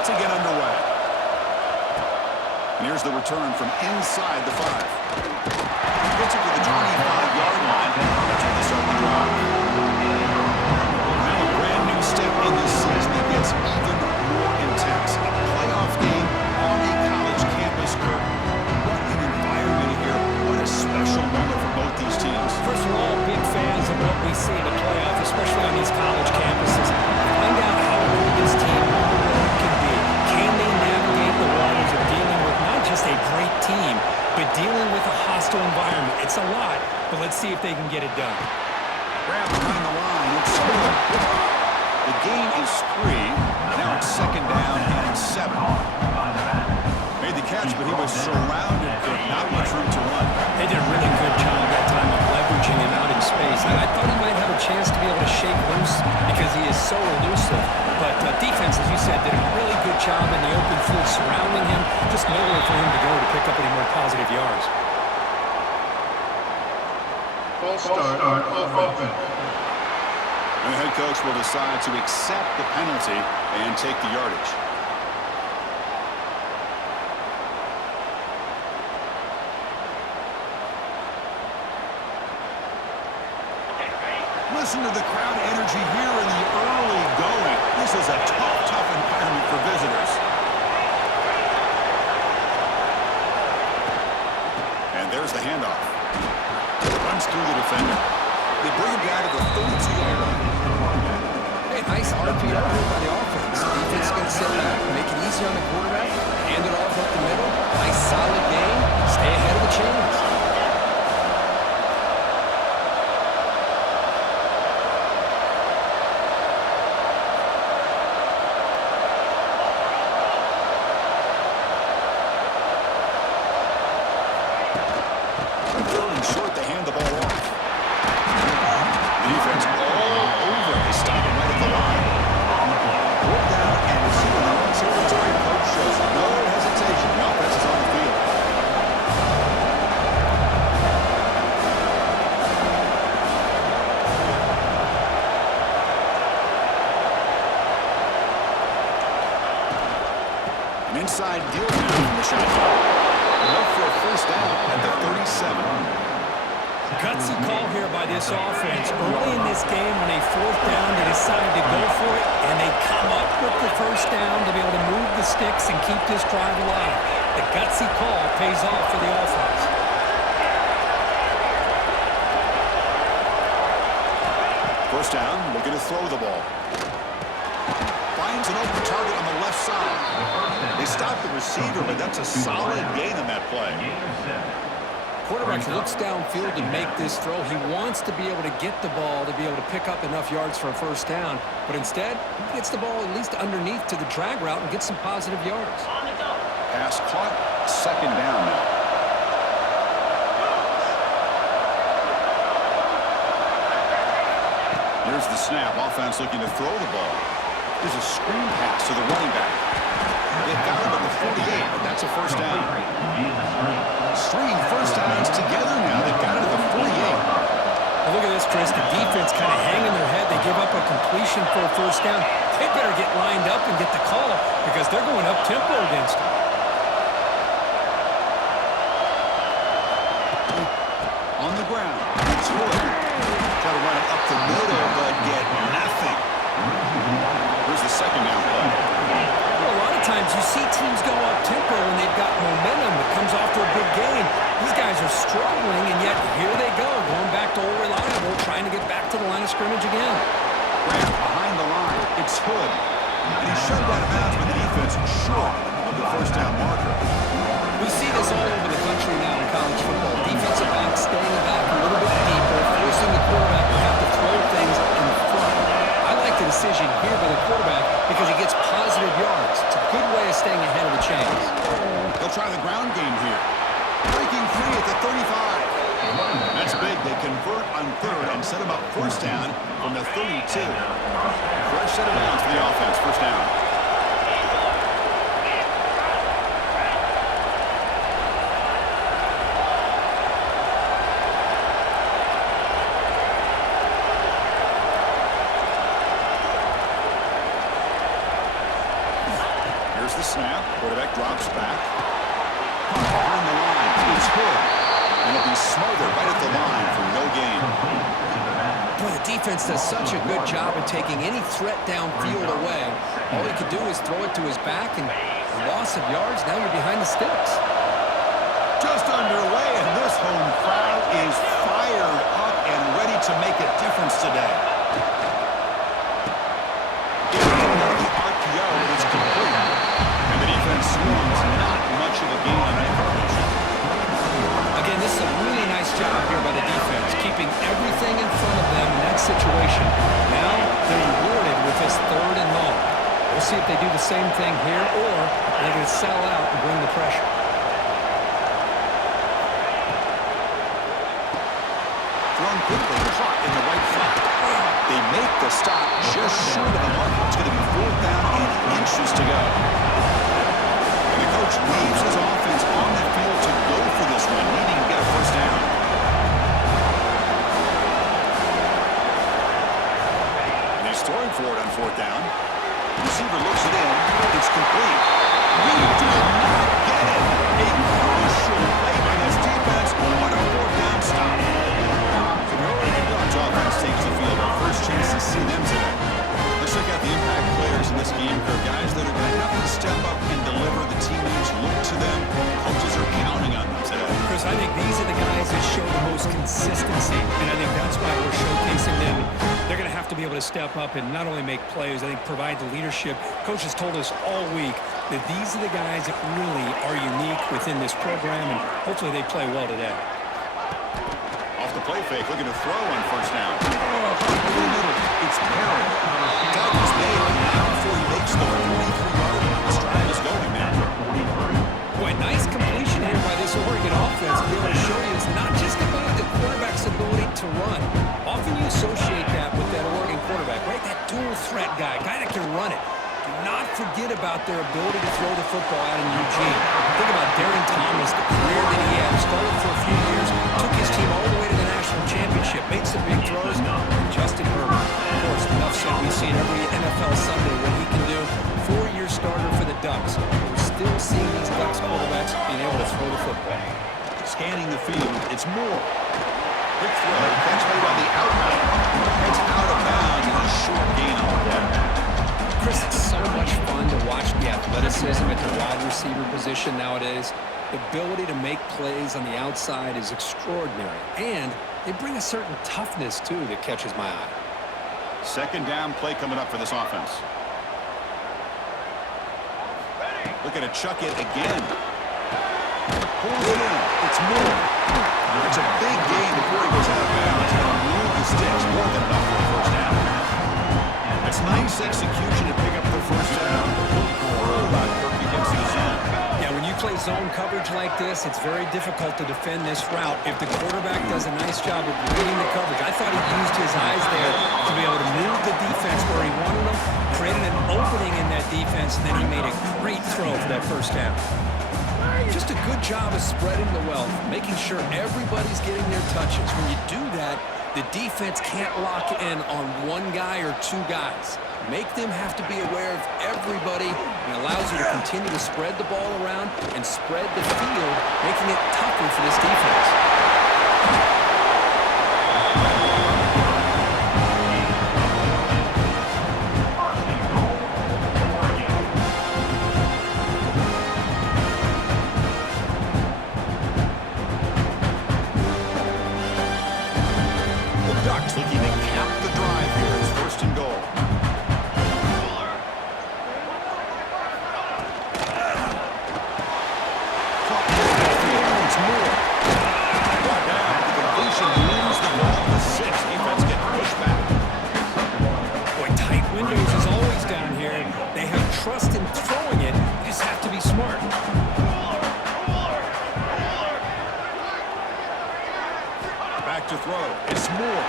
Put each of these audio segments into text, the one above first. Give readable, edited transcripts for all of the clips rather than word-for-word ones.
about to get underway. And here's the return from inside the 5. Gets it to the 25-yard line. That's where they start the drive. Now a brand new step in this season that gets even more intense. A playoff game on a college campus, Kirk. What an environment here. What a special moment for both these teams. First of all, big fans of what we see in the playoff, especially on these college campuses. Find out how good this team can be. Can they navigate the waters of dealing with not just a great team, but dealing with a hostile environment? It's a lot, but let's see if they can get it done. Grab behind the line. It's good. The gain is 3. Now it's 2nd down and 7. Made the catch, but he was surrounded. Not much room to run. They did a really good job that time of leveraging him out in space. I thought he might have a chance to be able to shake loose because he is so elusive. But defense, as you said, did a really good job in the open field surrounding him. Just nowhere for him to go to pick up any more positive yards. Start of offense. And the head coach will decide to accept the penalty and take the yardage. Listen to the crowd energy here in the early going. This is a tough environment for visitors. And there's the handoff. Runs through the defender. They bring him down to the 32-yard line. Hey, nice RPO here by the offense. Defense is going to sit back, make it easy on the quarterback, hand it off up the middle. Nice solid game. Stay ahead of the chains. Short to hand the ball off. The defense all over. They stop him right at the line. Pulled down and zero. Secretary coach shows no hesitation. The offense is on the field. An inside deal now from the shotgun. Enough for a first down at the 37. Gutsy call here by this offense. Early in this game, on a 4th down, they decide to go for it, and they come up with the first down to be able to move the sticks and keep this drive alive. The gutsy call pays off for the offense. First down, looking to throw the ball. Finds an open target on the left side. They stop the receiver, but that's a solid gain on that play. Quarterback looks downfield to make this throw. He wants to be able to get the ball to be able to pick up enough yards for a first down. But instead, he gets the ball at least underneath to the drag route and gets some positive yards. Pass caught. 2nd down now. Here's the snap. Offense looking to throw the ball. There's a screen pass to the running back. They've got him at the 48, but that's a first down. Stringing first downs together now. They've got it at the 48. Well, look at this, Chris. The defense kind of hanging their head. They give up a completion for a first down. They better get lined up and get the call because they're going up tempo against them. On the ground. It's Wood. Try to run it up the middle, but get nothing. Here's the 2nd down play. Well, a lot of times you see teams go up tempo when they've got momentum that comes off to a big gain. These guys are struggling, and yet here they go, going back to old reliable, trying to get back to the line of scrimmage again. Grant behind the line. It's Hood. And he's shoved out of bounds with the defense short of the first down marker. We see this all over the country now in college football. Defensive backs staying back a little bit deeper, forcing the quarterback to have to throw things in front. I like the decision here by the quarterback because he gets positive yards. It's a good way of staying ahead of the chains. They'll try the ground game here. Breaking free at the 35. That's big. They convert on 3rd and set him up first down from the 32. Fresh set of downs for the offense. First down. Here's the snap. Quarterback drops back. Behind the line. It's Hood. And it'll be smothered right at the line for no gain. Boy, the defense does such a good job of taking any threat downfield away. All he could do is throw it to his back, and a loss of yards, now you're behind the sticks. Just underway, and this home crowd is fired up and ready to make a difference today. The RPO is complete, and the defense swings not much of a gain on that completion. Again, this is a really nice job here by the defense, keeping everything in front of them in that situation. Now they're rewarded with this 3rd and long. We'll see if they do the same thing here, or they're going to sell out and bring the pressure. Thrown quickly, caught in the right flat. They make the stop just short of the mark. It's going to be 4th down and inches to go. And the coach leaves his offense on the field to go for this one, needing to get a 1st down. And he's throwing for it on 4th down. Receiver looks it in. It's complete. He did not get it. A crucial play by this defense. What a 4th down stop. So the Oregon Ducks offense takes the field. Our first chance to see them today. Let's check out the impact players in this game. They're guys that are going to have to step up and deliver. The teammates look to them. Coaches are counting on them today. Chris, I think these are the guys that show the most consistency, and I think that's why we're showcasing them. They're going to have to be able to step up and not only make plays, I think provide the leadership. Coach has told us all week that these are the guys that really are unique within this program, and hopefully they play well today. Off the play fake, looking to throw on 1st down. Over the middle, it's Perry. Doug is made, but not before he makes the 43-yard line. This drive is going now. Boy, nice completion here by this Oregon offense to be able to show you it's not just about the quarterback's ability to run. Often you associate that with that Oregon quarterback, right? That dual threat guy that can run it. Do not forget about their ability to throw the football out in Eugene. Think about Darren Thomas, the career that he had. Started for a few years, took his team all the way to the national championship, made some big throws. Justin Herbert, of course, enough said we see it every NFL Sunday what he can do. 4-year starter for the Ducks. We're still seeing these Ducks quarterbacks being able to throw the football. Scanning the field, it's Moore. Quick throw, catch made on the outlet. It's out of bounds and a short gain on the play. Chris, it's so much fun to watch the athleticism at the wide receiver position nowadays. The ability to make plays on the outside is extraordinary, and they bring a certain toughness, too, that catches my eye. 2nd down play coming up for this offense. Looking to chuck it again. Pulls it in. It's Moore. It's a big gain before he goes out of bounds. He'll move the sticks more than enough for the 1st down. That's nice execution to pick up the 1st down. Kirk against the zone. Yeah, when you play zone coverage like this, it's very difficult to defend this route. If the quarterback does a nice job of reading the coverage, I thought he used his eyes there to be able to move the defense where he wanted them, created an opening in that defense, and then he made a great throw for that 1st down. Just a good job of spreading the wealth, making sure everybody's getting their touches. When you do that, the defense can't lock in on one guy or 2 guys. Make them have to be aware of everybody, and allows you to continue to spread the ball around and spread the field, making it tougher for this defense. Looking to cap the drive here. It's 1st and goal. It's Moore. Brought down. The completion moves the ball to 6. Defense getting pushed back. Boy, tight windows is always down here. They have trust in throwing it. They just have to be smart. Back to throw. It's Moore.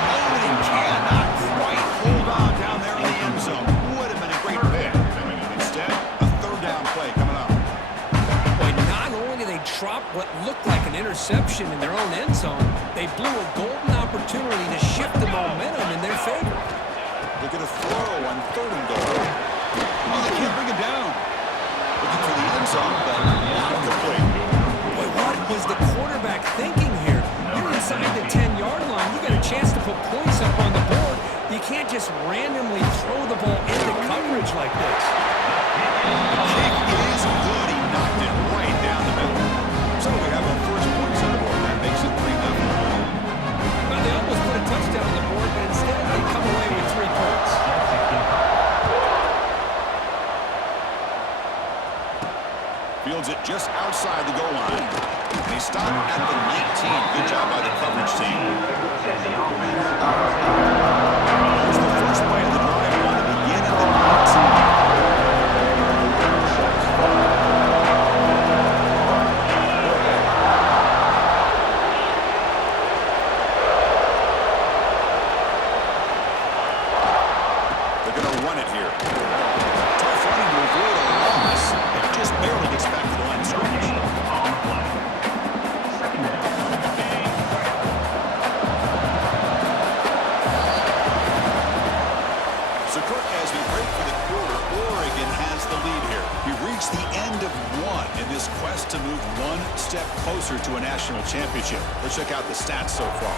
Oh, and he cannot quite hold on down there in the end zone. Would have been a great pick. Instead, a 3rd down play coming up. Boy, not only did they drop what looked like an interception in their own end zone, they blew a golden opportunity to shift the momentum in their favor. Look at a throw on 3rd and goal. some, but not complete. Boy, what was the quarterback thinking here? You're inside the 10-yard line. You got a chance to put points up on the board. You can't just randomly throw the ball into coverage like this. The kick is good. He knocked it right down the middle. So we have our first points on the board. That makes it 3-0. Well, they almost put a touchdown on the board, but instead they come away with 3 points. Fields it just outside the goal line. And he stopped at the 19. Good job by the coverage team. Here's the first play of the drive. Going to begin at the 19. They're going to run it here. Tough running to avoid a loss. It just barely gets back to the line of scrimmage. So, Kirk, as we break for the quarter, Oregon has the lead here. We've reached the end of one in this quest to move one step closer to a national championship. Let's check out the stats so far.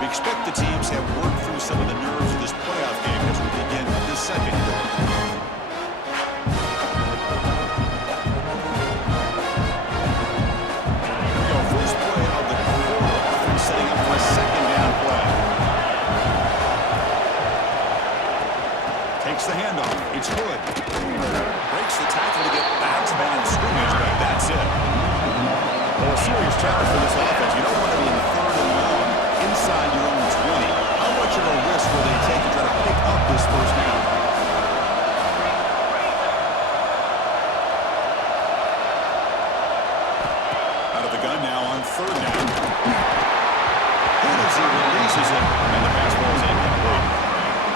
We expect the teams have worked through some of the nerves of this playoff game as we begin the second quarter. Here we go, first play of the quarter. Offense setting up for a second down play. Takes the handoff. It's Hood. Breaks the tackle to get back to the line of scrimmage, but that's it. Well, a serious challenge for this offense. You don't want to be in third and long inside your own 20. How much of a risk will they take to try to pick up this first down? Out of the gun now on third down. And as he releases it, and the pass ball is incomplete.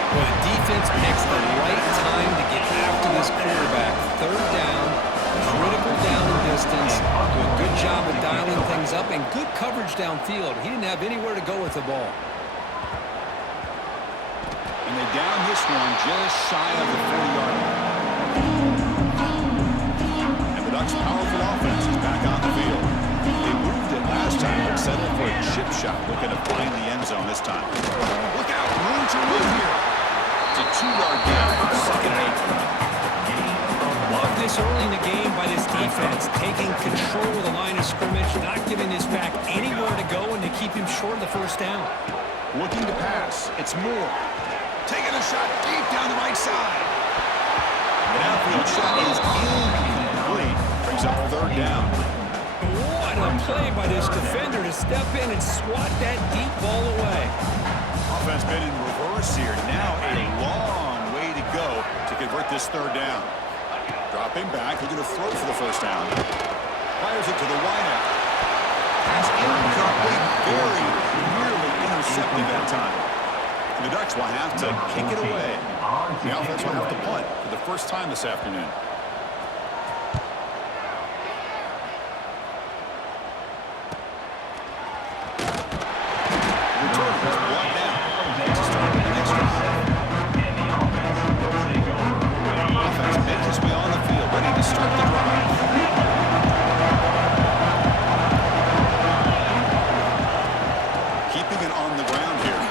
Well, the defense picks the right time to get after this quarterback. Third down, critical down and distance. Do a good job of dialing things up and good coverage downfield. He didn't have anywhere to go with the ball. And they down this one just shy of the 40-yard line. And the Ducks' powerful offense is back on the field. They moved it last time, but settled for a chip shot, looking to find the end zone this time. Look out, room to run here. It's a 2-yard gain, second and 8. Love this early in the game by this defense, taking control of the line of scrimmage, not giving this back anywhere to go, and to keep him short of the first down. Looking to pass. It's Moore. Taking a shot deep down the right side. An outfield shot is incomplete. Brings up third down. What a play by this defender to step in and swat that deep ball away. Offense been in reverse here. Now a long way to go to convert this third down. Dropping back, looking to throw for the first down. Fires it to the wideout. Pass incomplete. Very nearly intercepted that time. And the Ducks will have to kick it away. The offense will have to punt for the first time this afternoon. Return is brought down to start the next drive. Offense makes its way on the field, ready to start the drive. Keeping it on the ground here.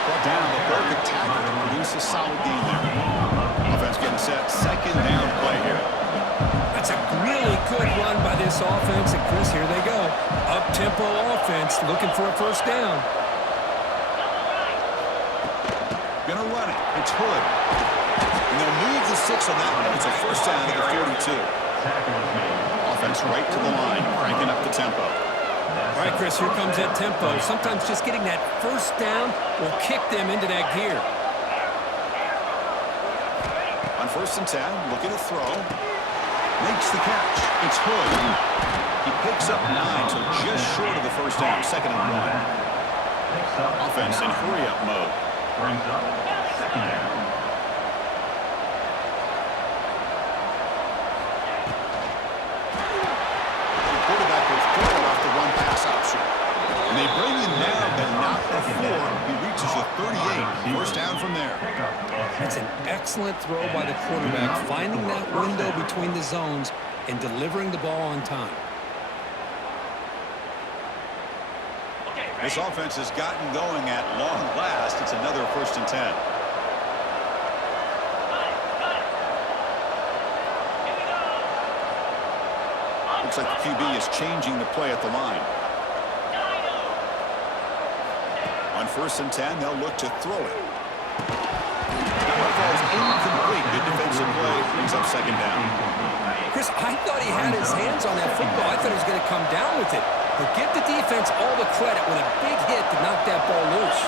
Brought down, but broke a tackle to produce a solid gain there. Offense getting set, second down play here. That's a really good run by this offense, and Chris, here they go. Up-tempo offense, looking for a first down. Gonna run it. It's Hood. And they'll move the 6 on that one. It's a first down at the 42. Offense right to the line, cranking up the tempo. All right, Chris, here comes that tempo. Sometimes just getting that first down will kick them into that gear. On first and 10, looking to throw. Makes the catch. It's Hood. He picks up 9, so just short of the first down. Second and 1. Offense in hurry-up mode. Brings up second down. Quarterback will throw it off the run pass option. And they bring him down, but not before he reaches the 38. First down from there. It's an excellent throw by the quarterback, finding that window between the zones and delivering the ball on time. This offense has gotten going at long last. It's another 1st and 10. Looks like the QB is changing the play at the line. On 1st and 10, they'll look to throw it. That one falls incomplete. Good defensive play. Brings up 2nd down. Chris, I thought he had his hands on that football. I thought he was going to come down with it. But give the defense all the credit with a big hit to knock that ball loose.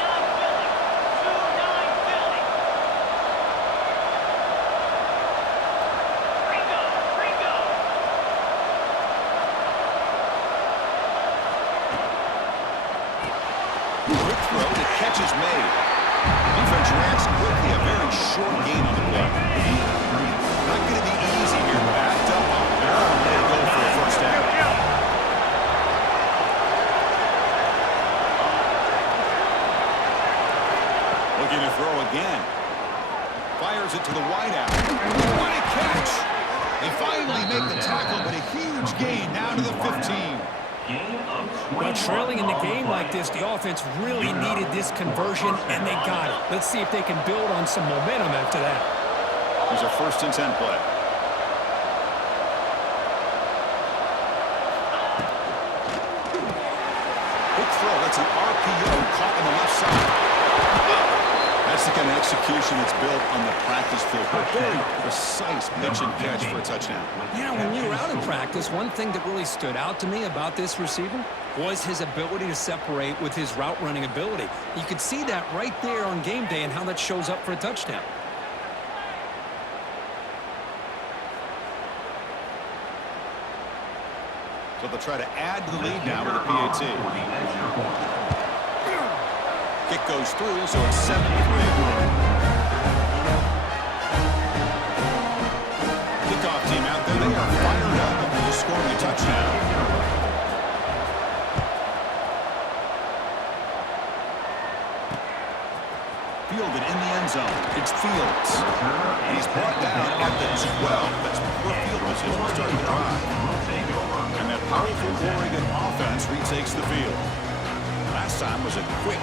Quick throw. The catch is made. Defense reacts quickly. A very short gain on the play. Not going to be easy here. Backed up on barrel. Let it go for a 1st down. Looking to throw again. Fires it to the wideout. What a catch! They finally make the tackle, but a huge gain now to the 15. Well, trailing in the game like this, the offense really needed this conversion, and they got it. Let's see if they can build on some momentum after that. Here's a 1st and 10 play. Quick throw. That's an RPO caught on the left side. That's the kind of execution that's built on the practice field. A very precise pitch and catch for a touchdown. You know, when we were out in practice, one thing that really stood out to me about this receiver was his ability to separate with his route running ability. You could see that right there on game day and how that shows up for a touchdown. So they'll try to add to the lead now with a PAT. Kick goes through, so it's 7-3. Kickoff team out there. They are fired up after scoring a touchdown. Fielded in the end zone. It's Fields. And he's brought down at the 12. That's poor field position starting the drive. And that powerful Oregon offense retakes the field. Last time was a quick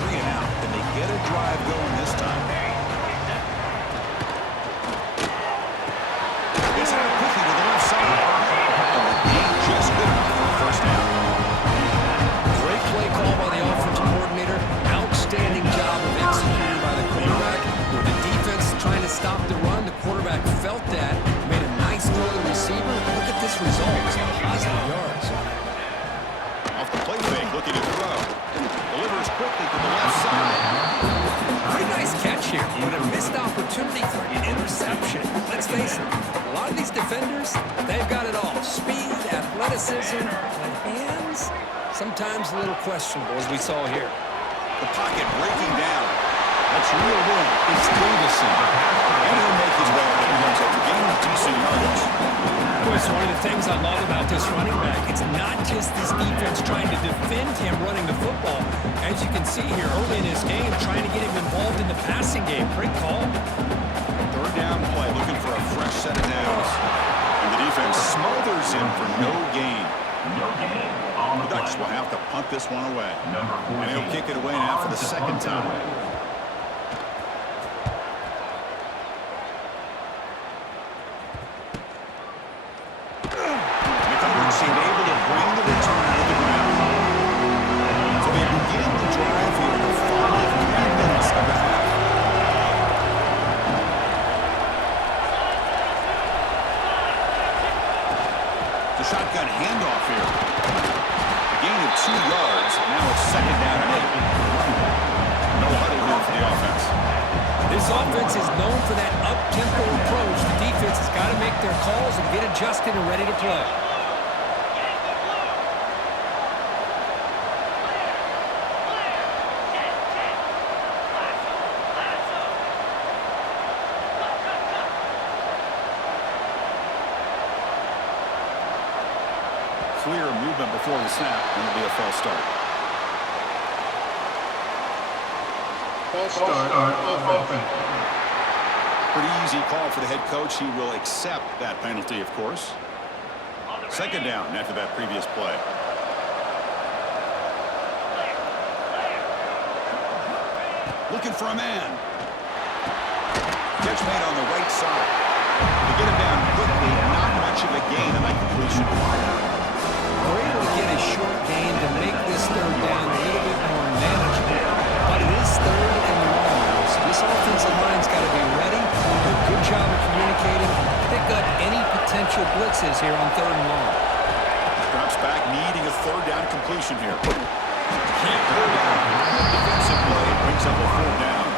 3 and out. Can they get a drive going this time? Gets out quickly to the left side. And the game just good enough for a 1st down. Great play call by the offensive coordinator. Outstanding job of executing by the quarterback. With the defense trying to stop the run, the quarterback felt that, made a nice throw to the receiver. Look at this result. It's positive yards. Off the play fake, looking to throw. Delivers quickly to the left side. Pretty nice catch here, with a missed opportunity for an interception. Let's face it, a lot of these defenders, they've got it all. Speed, athleticism, but hands, sometimes a little questionable, as we saw here. The pocket breaking down. That's reeled in. It's Davison. And he'll make his way out of the game with decent yardage. Boys, one of the things I love about this running back, it's not just this defense trying to defend him running the football. As you can see here early in this game, trying to get him involved in the passing game. Great call. 3rd down play, looking for a fresh set of downs. And the defense smothers him for no gain. The Ducks will have to punt this one away. And he'll kick it away now for the 2nd time. McCullum seemed able to bring the return to the ground. So they begin the drive here in the final 3 minutes of the half. The shotgun handoff here. A gain of 2 yards. Now it's 2nd down and 8. No huddle here for the offense. This offense is known for that up-tempo approach. The defense has got to make their calls and get adjusted and ready to play. Clear movement before the snap, and it'll be a false start. False start of offense. Pretty easy call for the head coach. He will accept that penalty, of course. Second down after that previous play. Looking for a man. Catch made on the right side. To get him down quickly, not much of a gain on that completion. We're able to get a short gain to make this third down a little bit more manageable. But it is third and long. So this offensive line's got to be ready, do a good job of communicating, pick up any potential blitzes here on third and long. Drops back, needing a third down completion here. Can't go down. Defensive play brings up a fourth down.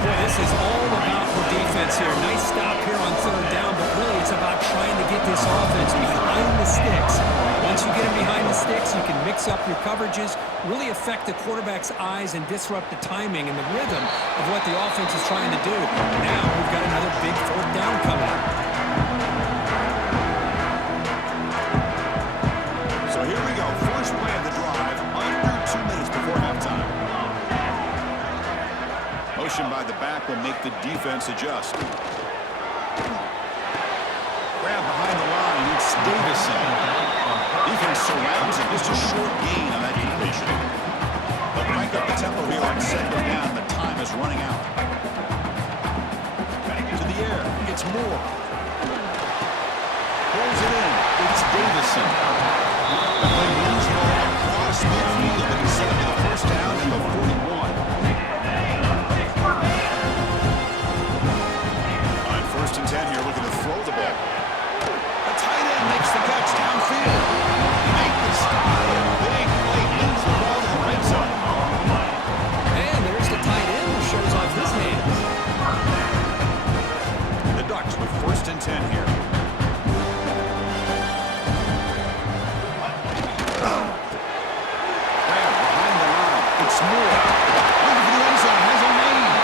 Boy, this is all about the defense here. Nice stop here on third down, but really it's about trying to get this offense behind the sticks. Once you get them behind the sticks, you can mix up your coverages, really affect the quarterback's eyes and disrupt the timing and the rhythm of what the offense is trying to do. Now we've got another big fourth down coming up. So here we go. First play of the drive, under 2 minutes before halftime. Motion by the back will make the defense adjust. Grab behind the line. It's Davison. Defense surrounds it. Just a short gain on that completion. They'll crank up the tempo here on second down. The time is running out. To the air. It's Moore. Pulls it in. It's Davison. The play moves the ball across midfield, and he's set up to the first down at the 41. On first and 10 here, looking to throw the ball. A tight end makes the catch downfield. Make the stop. Big play moves the ball to the red zone. And there's the tight end who shows off his hands. The Ducks with first and 10 here. Moore. Looking for the end zone. Has a lane.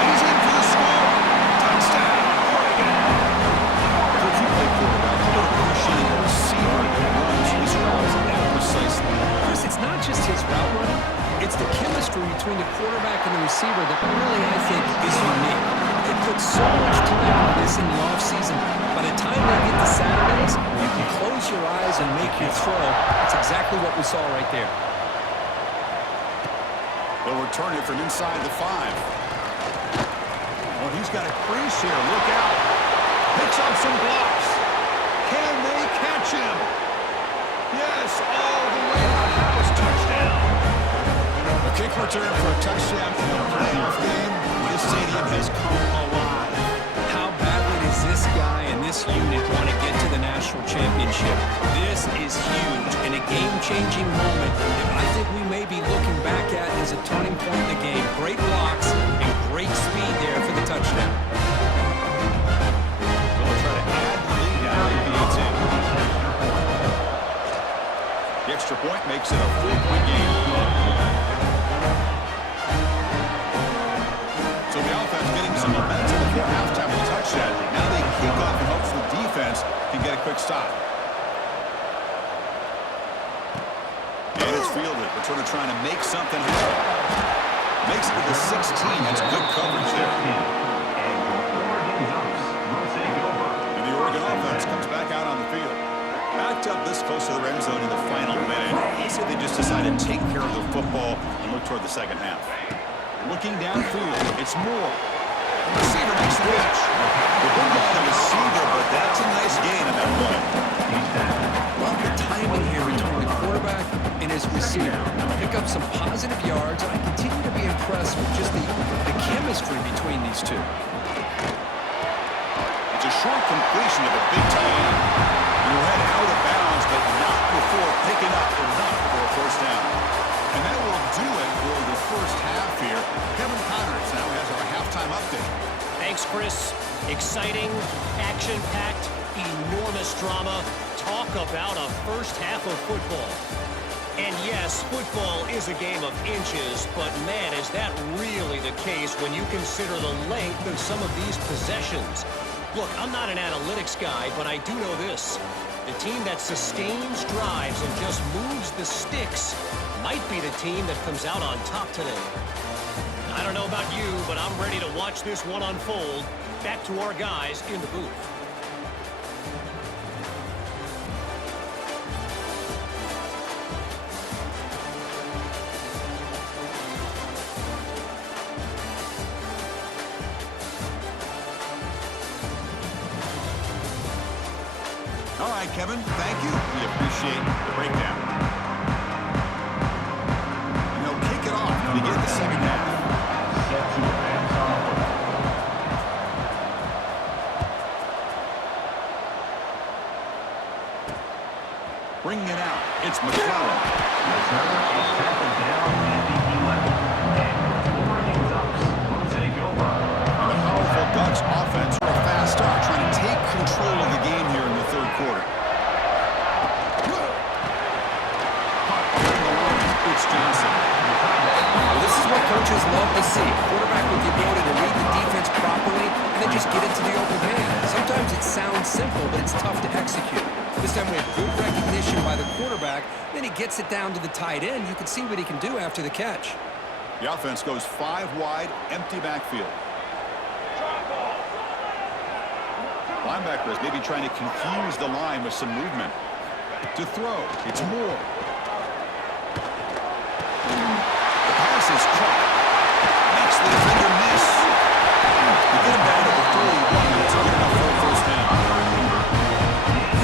He's in for the score. Touchdown, Oregon. Coach, you play quarterback. How about appreciating a receiver who runs his routes that precisely? Chris, it's not just his route running. It's the chemistry between the quarterback and the receiver that really, I think, is unique. They put so much time into this in the offseason. By the time they get to Saturdays, you can close your eyes and make your throw. That's exactly what we saw right there. They'll return it from inside the 5. Oh, he's got a crease here. Look out. Picks up some blocks. Can they catch him? Yes, all the way to the house. Touchdown. A kick return for a touchdown in a playoff game. This stadium has come alive. How badly does this guy and this unit want to get to the national championship? This is huge and a game-changing moment that I think we may be looking back at as a turning point in the game. Great blocks and great speed there for the touchdown. They'll try to add the lead now. It's in. The extra point makes it a 4-point game. So the offense getting some momentum before halftime with a touchdown. Now they kick off and hopes the defense can get a quick stop. And it's fielded. Returner trying to make something happen. Makes it to the 16. That's good coverage there. And the Oregon offense comes back out on the field. Backed up this close to the end zone in the final minute. So they just decided to take care of the football and look toward the second half. Looking downfield, it's Moore. The receiver makes the catch. The big guy, the receiver, but that's a nice gain on that play. Love the timing here between the quarterback and his receiver. Pick up some positive yards, and I continue to be impressed with just the chemistry between these two. It's a short completion of a big tight end. He head out of bounds, but not before picking up enough for a first down. And that will do it for the first half here. Kevin Connors now has our halftime update. Thanks, Chris. Exciting, action-packed, enormous drama. Talk about a first half of football. And yes, football is a game of inches, but man, is that really the case when you consider the length of some of these possessions. Look, I'm not an analytics guy, but I do know this. The team that sustains drives and just moves the sticks might be the team that comes out on top today. I don't know about you, but I'm ready to watch this one unfold. Back to our guys in the booth. All right, Kevin, thank you. We appreciate the breakdown. And they'll kick it off to begin the second half. Bringing it out, it's McClellan. The powerful Ducks offense with a fast start, trying to take control of the game here in the third quarter. It's Johnson. Well, this is what coaches love to see. Quarterback with the ability to read the defense properly and then just get into the open man. Sometimes it sounds simple, but it's tough to execute. This time we have good recognition by the quarterback. Then he gets it down to the tight end. You can see what he can do after the catch. The offense goes 5 wide, empty backfield. Linebackers maybe trying to confuse the line with some movement. To throw, it's Moore. The pass is caught. Makes the defender miss. You get him down to the 31. It's good enough for a first down.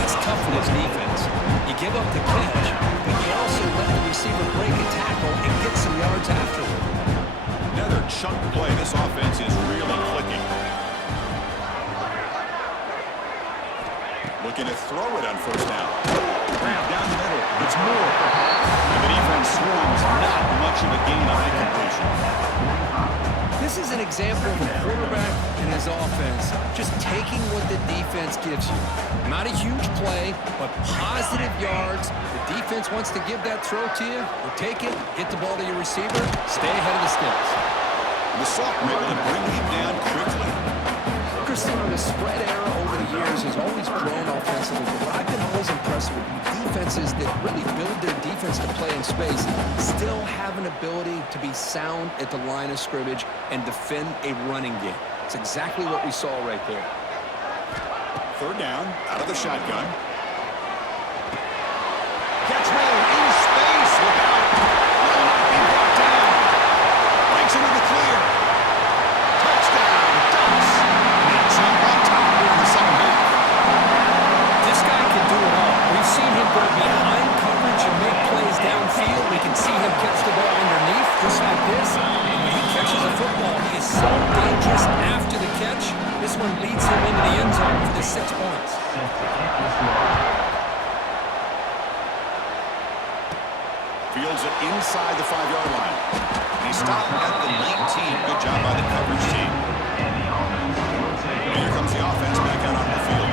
That's tough for this defense. You give up the catch, but you also let the receiver break a tackle and get some yards afterward. Another chunk play. This offense is really clicking. Looking to throw it on first down. Down the middle. It's Moore. And the defense swings. Not much of a gain on that completion. This is an example of a quarterback and his offense just taking what the defense gives you. Not a huge play, but positive yards. The defense wants to give that throw to you. Well, take it, get the ball to your receiver, stay ahead of the sticks. The sophomore able to bring him down quickly. Christine, the spread era over the years has always grown offensively, but what I've been always impressed with defenses that really build their defense to play in space still have an ability to be sound at the line of scrimmage and defend a running game. It's exactly what we saw right there. Third down, out of the shotgun. Gets rolled in space. Look out. Will not be brought down. Breaks into the clear. Touchdown, Ducks. And they jump on top here in the second half. This guy can do it all. We've seen him go behind coverage and make plays downfield. We can see him catch the ball underneath just like this. And when he catches a football, he is so dangerous after the catch. This one leads him into the end zone for the 6 points. Fields it inside the 5-yard line. And he stopped at the 19. Good job by the coverage team. And here comes the offense back out on the field.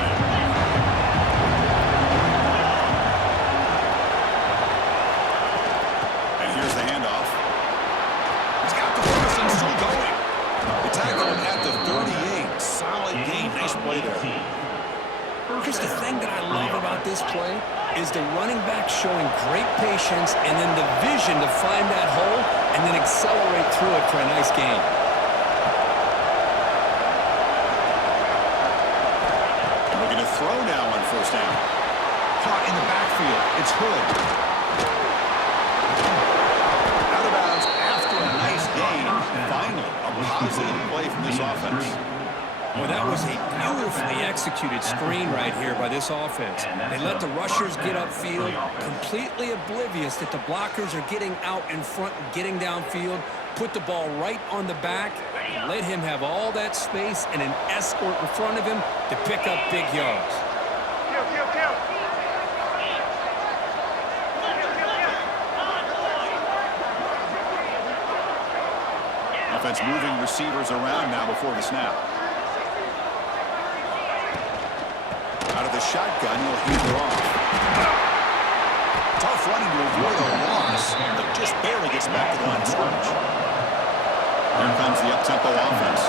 And here's the handoff. He's got the first and still going. The tackle at the 38. Solid gain. Nice play there. Here's the thing that I love about this play is the running back showing great patience and then the vision to find that hole and then accelerate through it for a nice gain. And we're going to throw now on first down. Caught in the backfield. It's Hood. Out of bounds after a nice gain. Finally, a positive play from this offense. Well, that was a beautifully executed screen right here by this offense. They let the rushers get upfield, completely oblivious that the blockers are getting out in front and getting downfield, put the ball right on the back, and let him have all that space and an escort in front of him to pick up big yards. Offense moving receivers around now before the snap. Out of the shotgun, he'll hand it off. Tough running to avoid a loss, but just barely gets back to the line of scrimmage. Here comes the up-tempo offense.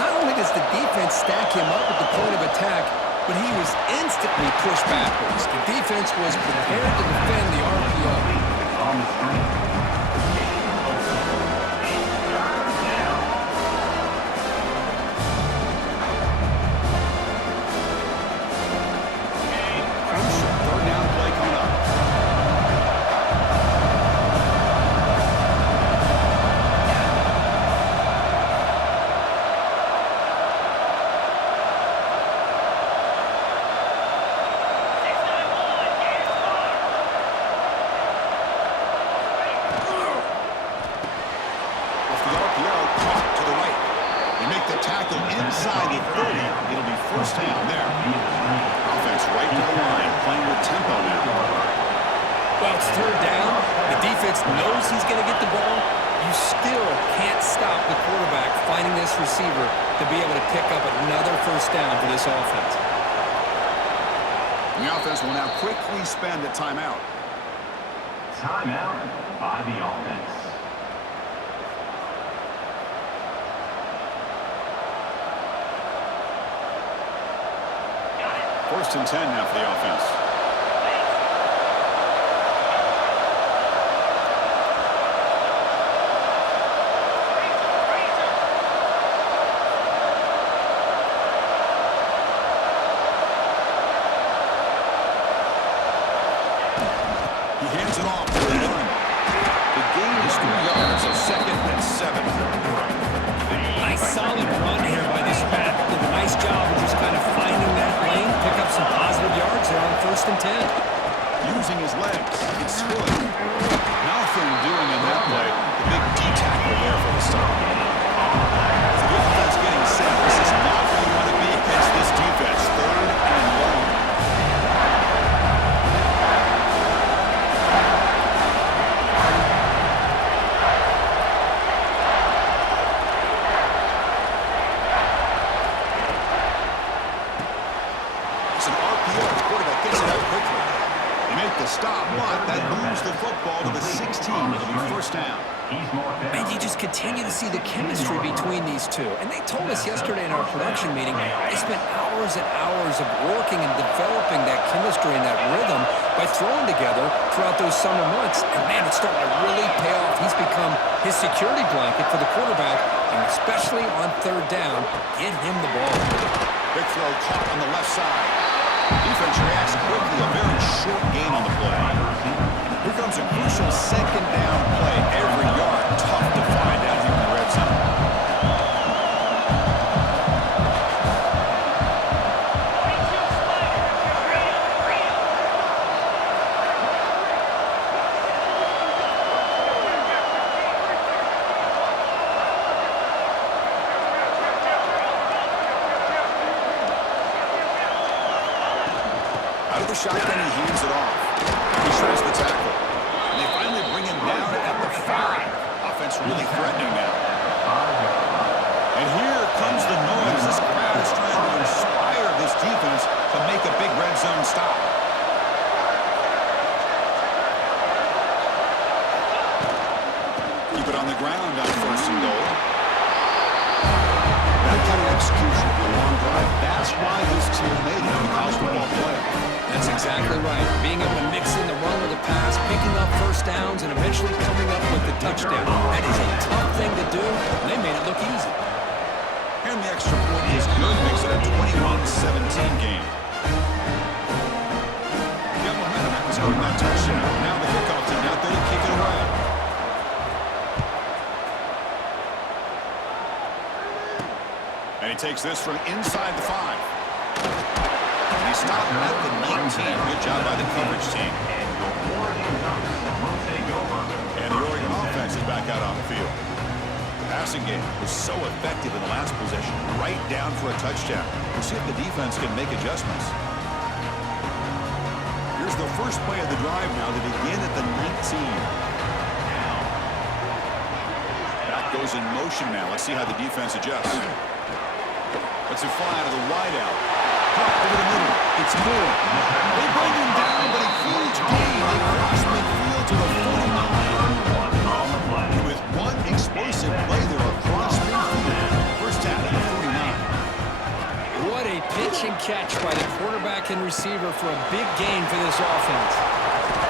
Not only does the defense stack him up at the point of attack, but he was instantly pushed backwards. The defense was prepared to defend the RPO. They make the tackle inside the 30. It'll be first down there. Offense right to the line, playing with tempo now. Well, it's third down. The defense knows he's going to get the ball. You still can't stop the quarterback finding this receiver to be able to pick up another first down for this offense. The offense will now quickly spend a timeout. Timeout by the offense. First and 10 now for the offense. He hands it off to the run. The gain is 3 yards, so second and 7. Nice solid run here by this back. Did a nice job of just kind of finding that lane, pick up some positive yards there on first and 10. Using his legs. It's good. Nothing doing in that play. The big D tackle there for the stop. So the offense getting set. This is not where you want to be against this defense. Third and long. It's an RPO. The quarterback gets it out quickly. They make the stop, but that moves the football to the 16. It'll be first down. And you just continue to see the chemistry between these two. And they told us yesterday in our production meeting, they spent hours and hours of working and developing that chemistry and that rhythm by throwing together throughout those summer months. And man, it's starting to really pay off. He's become his security blanket for the quarterback, and especially on third down, get him the ball. Big throw caught on the left side. Defense reacts quickly. A very short gain on the play. Here comes a crucial second down play. Every yard tough to find out here in the red zone. Out of the shotgun, he hands it off. He tries the tackle. And they finally bring him down at the 5. Offense really threatening now. And here comes the noise. This crowd is trying to inspire this defense to make a big red zone stop. Keep it on the ground on first and goal. That kind of execution of a long drive, that's why this team made it in the college football playoff. That's exactly right. Being able to mix in the run with the pass, picking up first downs, and eventually coming up with the touchdown. That is a tough thing to do, and they made it look easy. And the extra point is good. Makes it a 21-17 game. Got momentum after scoring that touchdown. Now the kickoff team out there to kick it away. And he takes this from inside the 5. And he stopped at the 19. Good job by the coverage team. And the Oregon offense is back out on the field. The passing game was so effective in the last possession, right down for a touchdown. We'll see if the defense can make adjustments. Here's the first play of the drive now to begin at the 19. Back goes in motion now. Let's see how the defense adjusts. Let's it fly out of the wideout. Caught over the middle. It's Moore. They bring him down, but a huge gain. They cross midfield to the 49. And with one explosive play, they're across midfield. First down at the 49. What a pitch and catch by the quarterback and receiver for a big gain for this offense.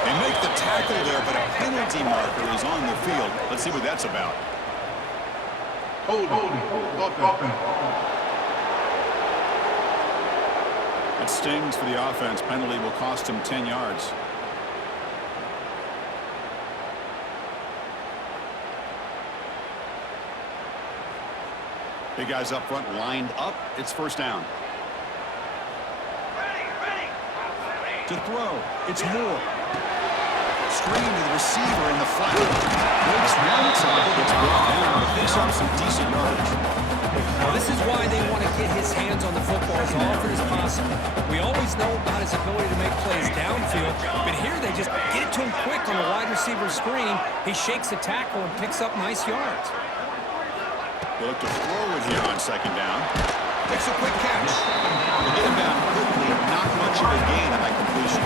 They make the tackle there, but a penalty marker is on the field. Let's see what that's about. Holding. It stings for the offense. Penalty will cost him 10 yards. Big guys up front lined up. It's first down. To throw. It's Moore. Screen to the receiver in the flat. Breaks one tackle, gets brought down, but picks up some decent yards. This is why they want to get his hands on the football as often as possible. We always know about his ability to make plays downfield, but here they just get it to him quick on a wide receiver screen. He shakes a tackle and picks up nice yards. They look to throw it here on second down. Makes a quick catch. They get him down quickly. Not much of a gain on that completion.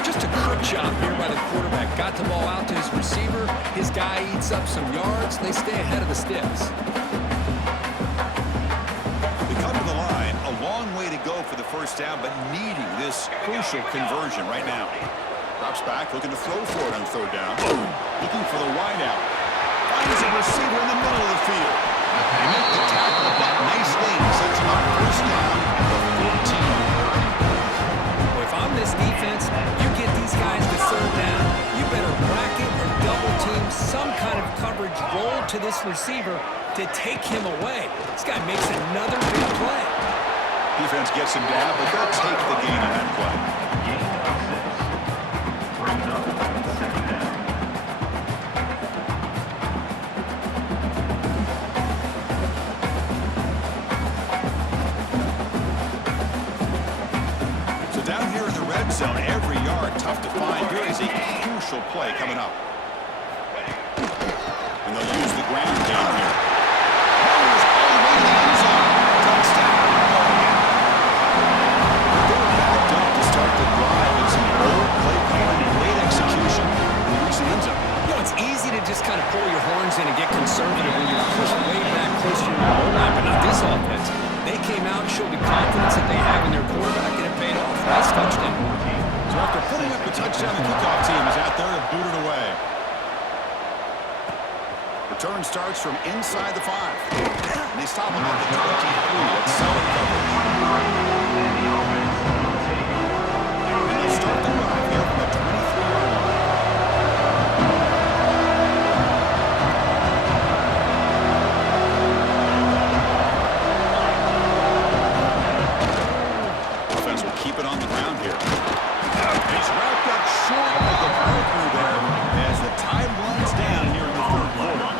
Just a quick job here by the quarterback. Got the ball out to his receiver. His guy eats up some yards. They stay ahead of the sticks. They come to the line. A long way to go for the first down, but needing this crucial conversion right now. Drops back, looking to throw for it on third down. Looking for the wideout. Finds a receiver in the middle of the field. They make the tackle, but nice thing. Sets him up first down at the 14. Well, if I'm this defense, you get these guys to third down, you better bracket or double team some kind of coverage roll to this receiver to take him away. This guy makes another big play. Defense gets him down, but they'll take the gain on that play. Brings up second down. So down here in the red zone, every yard tough to find. Here is a crucial play coming up. And they'll use the ground game here. Runners all the way to the end zone. Touchdown. They're backed up to start the drive. It's an old play calling, great execution. They reach the end zone. You know, it's easy to just kind of pull your horns in and get conservative when you're pushed way back close to your goal line, but not this offense. They came out, showed the confidence that they have in their quarterback, and it paid off. Nice touchdown. So after putting up the touchdown, the kickoff team is out there to boot it away. Return starts from inside the 5. And they stop him at the 23. That's solid coverage. And they'll start the drive here from the 23-yard line. Offense will keep it on the ground here. He's wrapped up short of the breakthrough there as the time runs down here in the third quarter.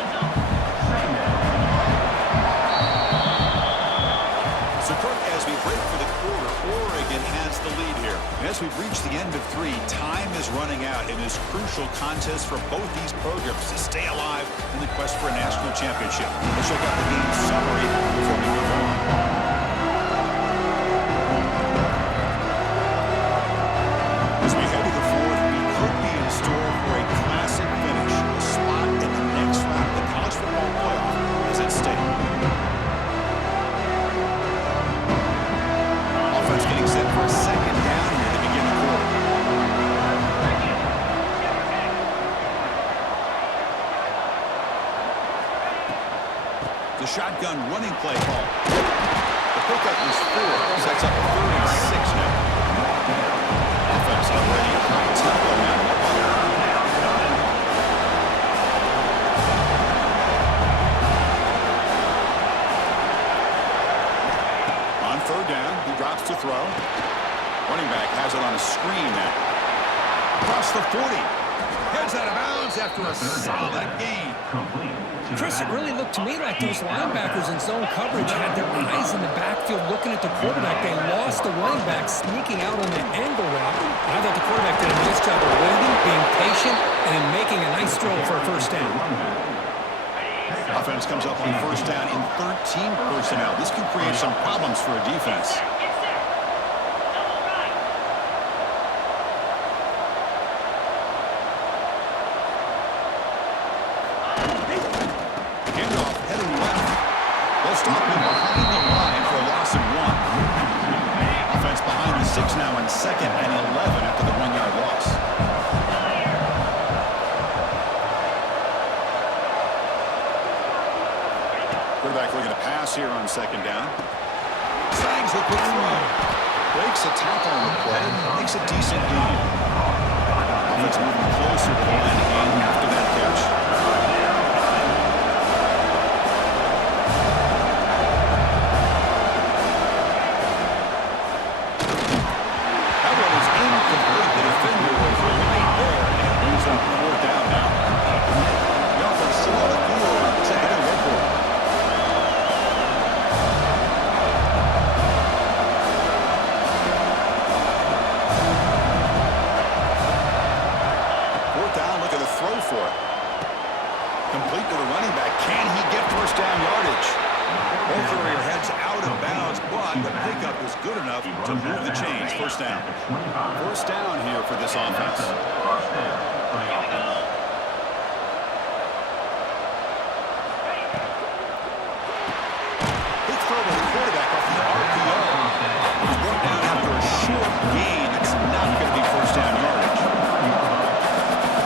So, Kirk, as we break for the quarter, Oregon has the lead here. And as we've reached the end of 3, time is running out in this crucial contest for both these programs to stay alive in the quest for a national championship. Let's check out the game summary before we move on. As we head to the fourth, we could be in store for a classic finish. A spot in the next round of the college football playoff is at stake. Offense getting set for a second down here to begin the quarter. The shotgun running play call. The pickup is 4. Sets up 3rd and 6 now. Offense already high tempo now. On third down, he drops to throw. Running back has it on a screen now. Across the 40. Heads out of bounds after a solid gain. Chris, it really looked to me like those linebackers in zone coverage had their eyes in the backfield looking at the quarterback. They lost the running back sneaking out on the angle route. I thought the quarterback did a nice job of waiting, being patient, and then making a nice throw for a first down. Offense comes up on first down in 13 personnel. This can create some problems for a defense. Handoff heading left. They'll stop him behind the line for a loss of 1. Offense behind the 6 now in 2nd and 11 after the 1-yard loss. Quarterback looking to pass here on 2nd down. Snags the quick throw. Breaks a tackle on the play. Makes a decent gain. Offense moving closer to the line again after that catch. That one is incomplete. The defender was right there, and it brings up 4th down now. The offense still on the field. Looks like they're going to go for it. the running back. Can he get first down yardage? Ball carrier heads out of bounds, but the pickup is good enough to move the chains. First down. First down here for this offense. First down for the offense. Big throw to the quarterback off the RPO. He's brought down after a short gain. It's not going to be first down yardage.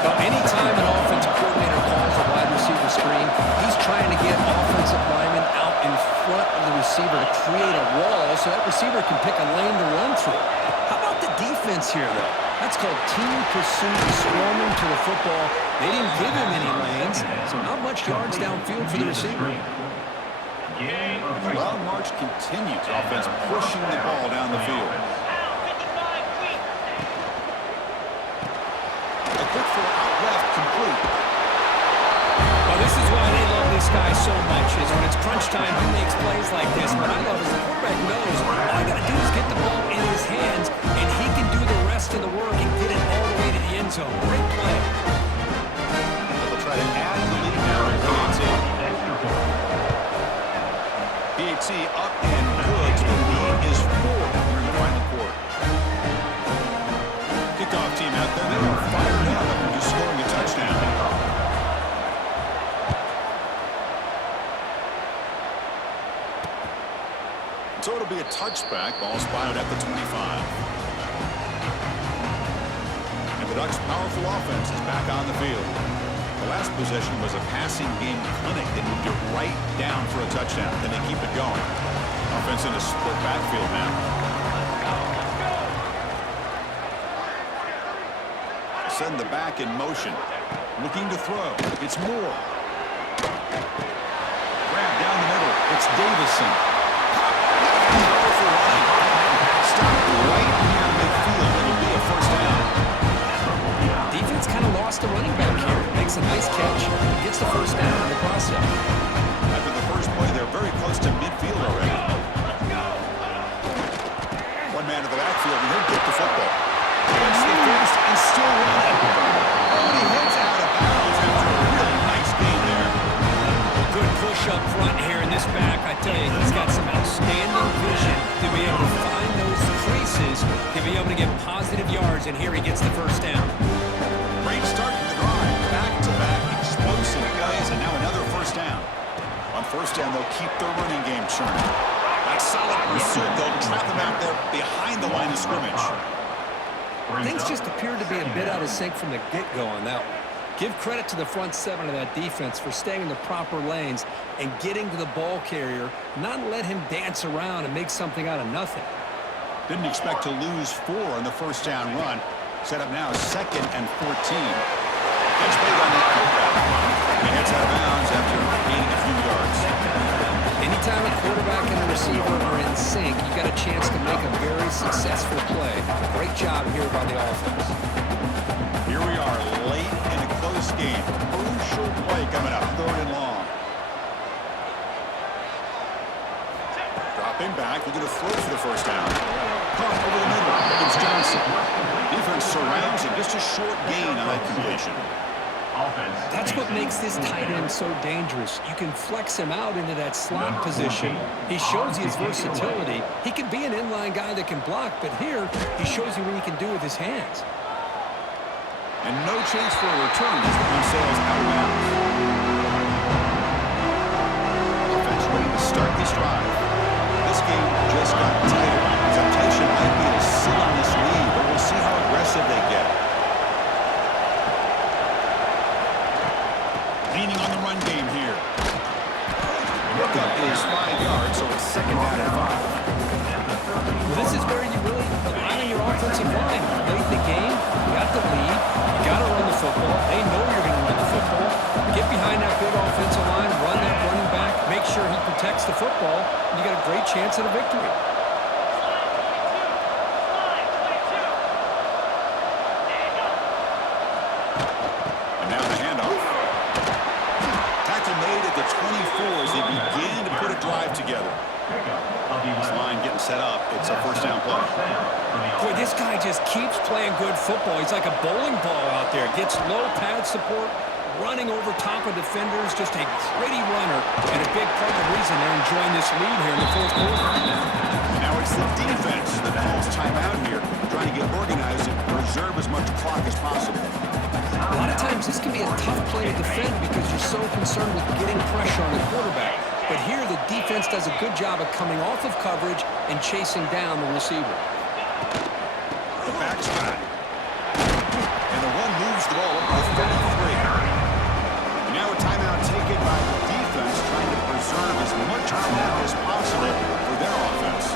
Well, anytime an offensive coordinator calls a wide receiver screen, he's trying to get offensive linemen out in front of the receiver to create a wall so that receiver can pick a lane to run through. How about the defense here, though? That's called team pursuit, swarming to the football. They didn't give him any lanes, so not much yards downfield for the receiver. The long march continues. Offense pushing the ball down the field. A quick throw out left, complete. Well, this is why they love this guy so much, is when it's crunch time, he makes plays like this. What I love is the quarterback knows all I got to do is get the ball in his hands, and he can do the rest of the work and get it all the way to the end zone. Great play. They'll try to add the lead now in PAT. PAT up and good. The lead is 4 here in the final quarter. Kickoff team out there. They are fired up after just scoring a touchdown. So it'll be a touchback. Ball spotted at the 25. And the Ducks' powerful offense is back on the field. The last possession was a passing game clinic. They moved it right down for a touchdown. Then they keep it going. Offense in a split backfield now. Send the back in motion. Looking to throw. It's Moore. Grab down the middle. It's Davison. Powerful running. Stop right near midfield. It'll be a first down. Defense kind of lost a running back here. Makes a nice catch. Gets the first down in the process. After the first play, they're very close to midfield already. One man to the backfield, and he'll get the football. Gets the first and still running. Oh, he heads out of bounds after a really nice game there. Good push up front here in this back. I tell you, he's got some outstanding vision to be able to find those creases, to be able to get positive yards, and here he gets the first down. Great start to the drive. Back-to-back explosive plays, and now another first down. On first down, they'll keep their running game churning. That solid pursuit, they'll trap him out there behind the line of scrimmage. Things just appeared to be a bit out of sync from the get-go on that one. Give credit to the front seven of that defense for staying in the proper lanes and getting to the ball carrier, not let him dance around and make something out of nothing. Didn't expect to lose 4 on the first down run. Set up now 2nd and 14. Catch made on the outback. He heads out of bounds after gaining a few yards. Anytime a quarterback and a receiver are in sync, you got a chance to make a very successful play. Great job here by the offense. Here we are, late in a close game. Crucial play coming up, 3rd and long. Dropping back, looking to throw for the first down. Caught over the middle. It's Johnson. Defense surrounds him. Just a short gain on that completion. That's what makes this tight end so dangerous. You can flex him out into that slot position. He shows you his versatility. He can be an inline guy that can block, but here he shows you what he can do with his hands. And no chance for a return as the punt sails out of bounds. Offense ready to start this drive. This game just got tighter. Temptation might be to sit on this lead, but we'll see how aggressive they get. Leaning on the run game here. Pickup is 5 yards, so it's 2nd down and 5. Well, this is where you really rely on your offensive line. Late in the game, you got the lead, you got to run the football. They know you're going to run the football. Get behind that big offensive line, run that running back, make sure he protects the football, and you got a great chance at a victory. And now the handoff. Tackle made at the 24 as they begin to put a drive together. This line getting set up. It's a first down play. Boy, this guy just keeps playing good football. He's like a bowling ball out there. Gets low pad support, running over top of defenders, just a gritty runner, and a big part of the reason they're enjoying this lead here in the fourth quarter. Now it's the defense that calls timeout here, trying to get organized and preserve as much clock as possible. A lot of times this can be a tough play to defend because you're so concerned with getting pressure on the quarterback. But here the defense does a good job of coming off of coverage and chasing down the receiver. The backslide. And the one moves the ball up to 33. And now a timeout taken by the defense, trying to preserve as much clock as possible for their offense.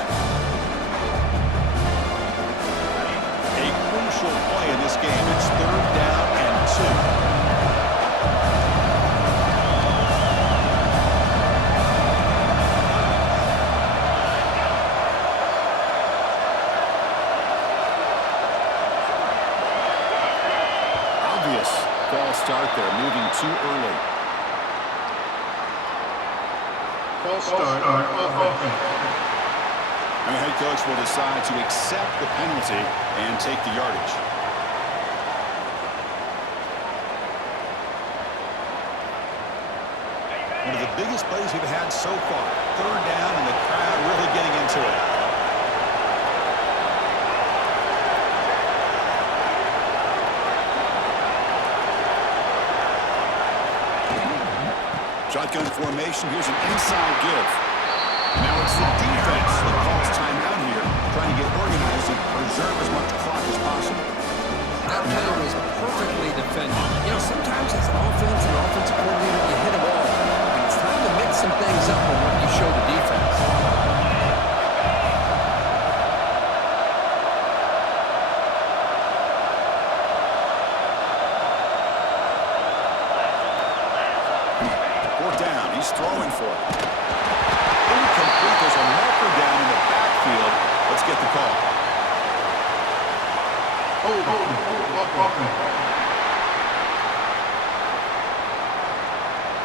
A crucial play in this game. It's 3rd down and 2. False start there, moving too early. False start on offense. And the head coach will decide to accept the penalty and take the yardage. One of the biggest plays we've had so far. 3rd down and the crowd really getting into it. Shotgun formation. Here's an inside give. Now it's the defense that calls timeout here, trying to get organized and preserve as much clock as possible. That play was perfectly defended. You know, sometimes as an offense and offensive coordinator, you hit a ball. And it's time to mix some things up on what you show the defense. Down. He's throwing for it. Incomplete. There's a marker down in the backfield. Let's get the call.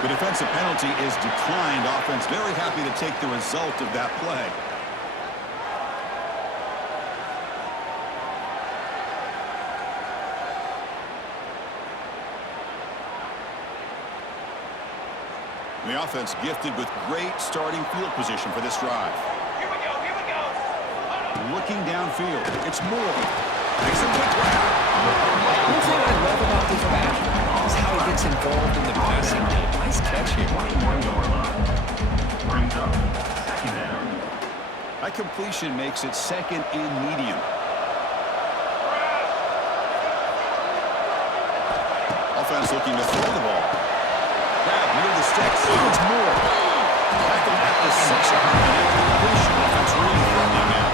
The defensive penalty is declined. Offense very happy to take the result of that play. The offense gifted with great starting field position for this drive. Here we go. Looking downfield. It's Moore. Makes a quick grab. One thing I love about this back is how he gets involved in the passing game. Nice catch here. Brings up 2nd down. That completion makes it 2nd and medium. Offense looking to throw the ball. Grab near the sticks. It's Moore. Tackled at the 6-yard line. Completion. Offense really threatening now.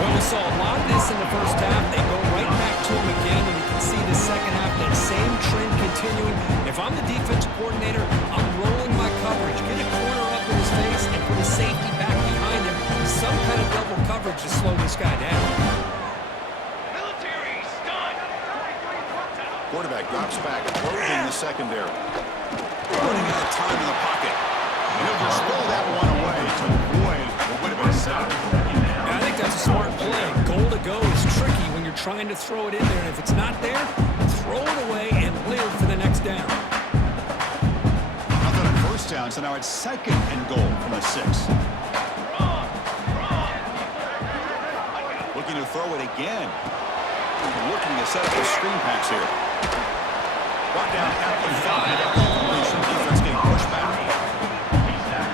Well, we saw a lot of this in the first half. They go right back to him again, and you can see the second half, that same trend continuing. If I'm the defensive coordinator, I'm rolling my coverage. Get a corner up in his face and put a safety back behind him. Some kind of double coverage to slow this guy down. Military stun. Quarterback drops back, closing the secondary. Running out of time in the pocket. And he'll just throw that one away to avoid what would have been a sack. I think that's a smart play. Goal to go is tricky when you're trying to throw it in there. And if it's not there, throw it away and live for the next down. Nothing on 1st down, so now it's 2nd and goal from the 6. Looking to throw it again. Looking to set up a screen pass here. Brought down at the 5. Completion. Defense getting pushed back.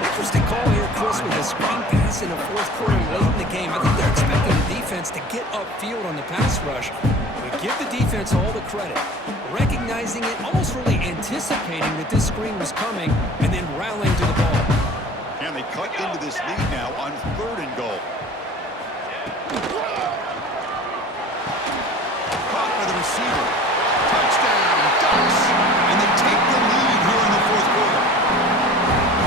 Interesting call here, Chris, with a screen pass in the 4th quarter late in the game. I think they're expecting the defense to get upfield on the pass rush. But give the defense all the credit. Recognizing it, almost really anticipating that this screen was coming, and then rallying to the ball. And they cut into this lead now on 3rd and goal. Caught by the receiver. Touchdown, Ducks. And they take the lead here in the 4th quarter.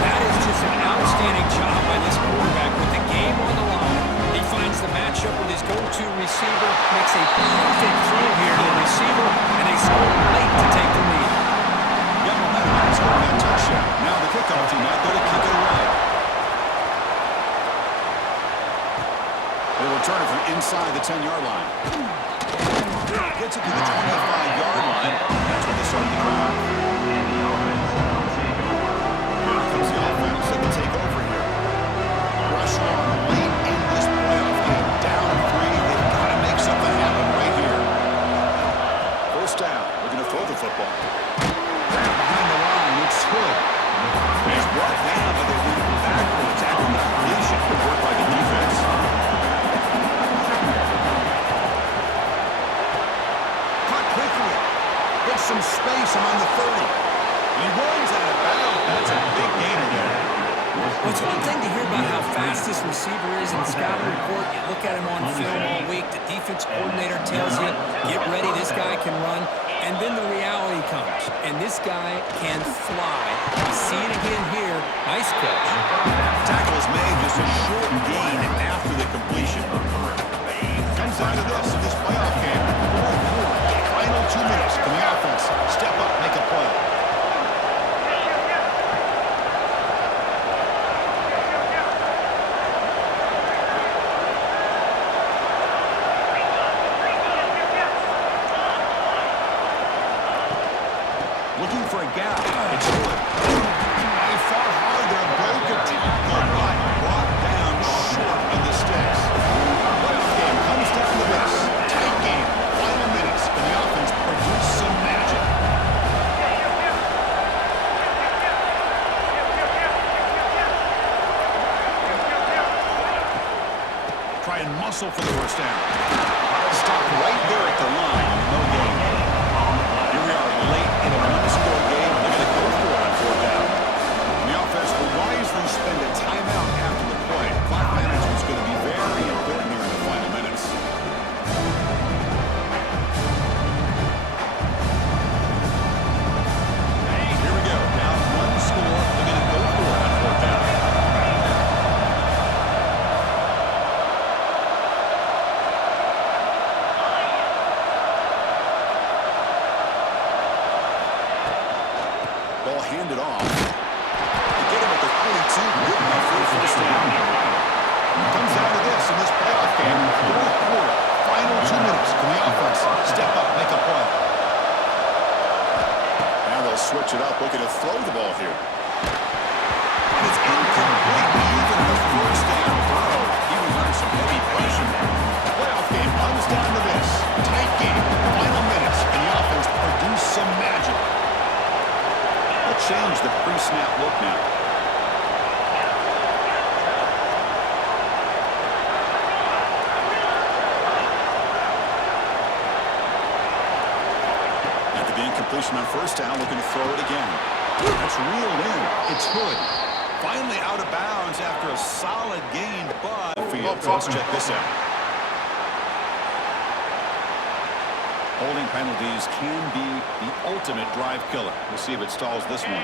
That is just an outstanding job by this quarterback with the game on the line. He finds the matchup with his go-to receiver, makes a perfect throw here to the receiver, and they score late to take the lead. Got momentum on scoring that touchdown. Now the kickoff team out there to kick it away. They return it from inside the 10-yard line. Gets it to the 25-yard line. That's where the start the drive. Here comes the offense that will take over here. Pressure on late in this playoff game. Down 3. They've got to make something happen right here. First down. We're going to throw the football. Behind the line, it's Hood. He's brought down, but they went backwards after the completion. Good work by the defense. Cut quickly. Gets some space among the 30. He runs out of bounds. That's a big gainer there. Well, it's one thing to hear about how fast this receiver is in the scouting report. You look at him on film all week. The defense coordinator tells you, get ready, this guy can run. And then the reality comes, and this guy can fly. You see it again here. Nice catch. Tackle is made just a short gain after the completion. Comes down to this in this playoff game. Final 2 minutes. Can the offense step up, make a play? Looking for a gap. It's good. They fought hard there. Broke a tackle, but brought down short of the sticks. Playoff game comes down to this. Tight game. Final minutes. Can the offense produce some magic? Try and muscle for the first down. Stop right there at the line. No gain. Here we are late in a one-score game. They're going to go for it on fourth down. And the offense will wisely spend a timeout after the play. Clock management is going to be very important here in the final minutes. Here we go. Down one score. They're going to go for it on fourth down. Ball handed off. They get him at the 42. Good enough for the first down. Comes down to this in this playoff game. Fourth quarter. Final 2 minutes. Can the offense step up, make a play? Now they'll switch it up, looking to throw the ball here. And it's incomplete. Even the first down throw. He was under some heavy pressure. Playoff game comes down to this. Tight game. Final minutes. Can the offense produce some magic? Change the pre-snap look now. After the incompletion on first down, looking to throw it again. That's reeled in. It's Hood. Finally out of bounds after a solid gain, but let's check this out. Holding penalties can be the ultimate drive killer. We'll see if it stalls this one.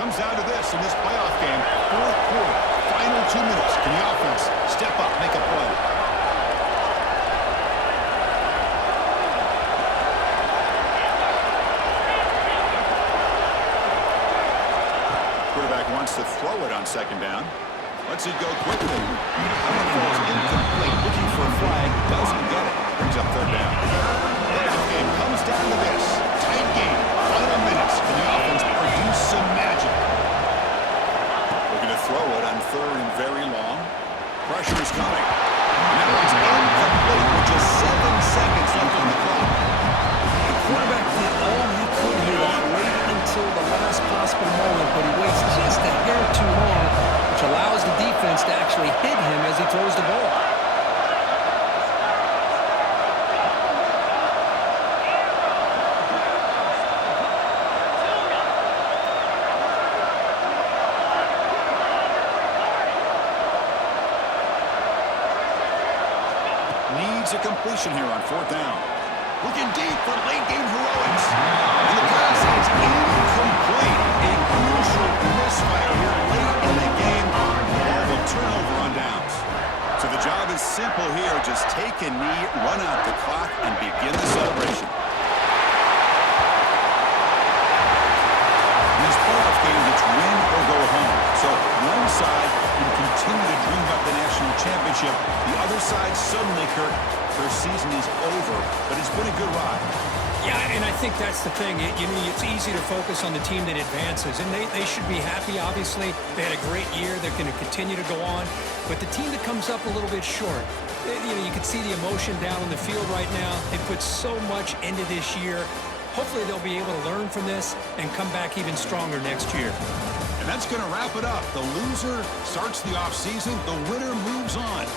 Comes down to this in this playoff game. Fourth quarter, final 2 minutes. Can the offense step up, make a play? Quarterback wants to throw it on second down. Lets it go quickly. Falls incomplete. Looking for a flag. Doesn't get it. Brings up third down. Game comes down to this. Tight game. Final minutes. Can the offense produce some magic? Looking to throw it on third and very long. Pressure is coming. Now it's incomplete with just 7 seconds left on the clock. The quarterback did all he could here to wait until the last possible moment, but he waits just a hair too long, which allows the defense to actually hit him as he throws the ball. Needs a completion here on fourth down. Looking deep for late game heroics. And the pass is incomplete. A crucial misfire here late in the game. Ball will turn over on downs. So the job is simple here. Just take a knee, run out the clock, and begin the celebration. In this playoff game, it's win or go home. So one side can continue to dream about the national championship. The other side suddenly, Kirk, their season is over, but it's been a good ride. Yeah, and I think that's the thing. It's easy to focus on the team that advances, and they should be happy, obviously. They had a great year. They're going to continue to go on. But the team that comes up a little bit short, you can see the emotion down on the field right now. They put so much into this year. Hopefully they'll be able to learn from this and come back even stronger next year. And that's going to wrap it up. The loser starts the offseason. The winner moves on.